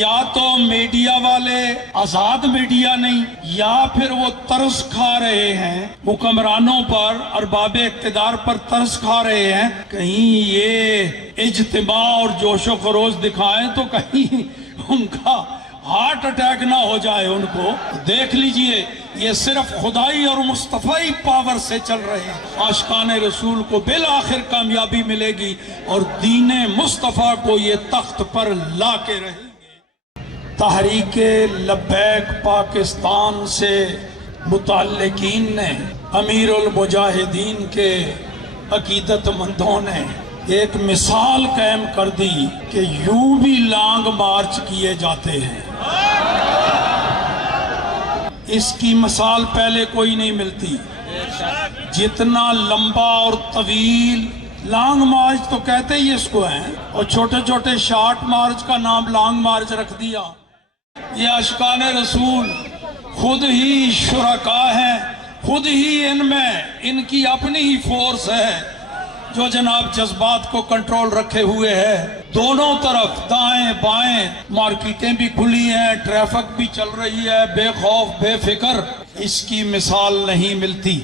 یا تو میڈیا والے آزاد میڈیا نہیں، یا پھر وہ ترس کھا رہے ہیں حکمرانوں پر، ارباب اقتدار پر ترس کھا رہے ہیں، کہیں یہ اجتماع اور جوش و خروش دکھائیں تو کہیں ان کا ہارٹ اٹیک نہ ہو جائے ان کو۔ دیکھ لیجئے یہ صرف خدائی اور مصطفی پاور سے چل رہے ہیں۔ عاشقان رسول کو بالآخر کامیابی ملے گی اور دین مصطفیٰ کو یہ تخت پر لا کے رہیں گے۔ تحریک لبیک پاکستان سے متعلقین نے، امیر المجاہدین کے عقیدت مندوں نے ایک مثال قائم کر دی کہ یوں بھی لانگ مارچ کیے جاتے ہیں۔ اس کی مثال پہلے کوئی نہیں ملتی۔ جتنا لمبا اور طویل لانگ مارچ تو کہتے ہی اس کو ہیں، اور چھوٹے چھوٹے شارٹ مارچ کا نام لانگ مارچ رکھ دیا۔ یہ عاشقان رسول خود ہی شرکا ہیں، خود ہی ان میں ان کی اپنی ہی فورس ہے جو جناب جذبات کو کنٹرول رکھے ہوئے ہے۔ دونوں طرف دائیں بائیں مارکیٹیں بھی کھلی ہیں، ٹریفک بھی چل رہی ہے، بے خوف بے فکر۔ اس کی مثال نہیں ملتی۔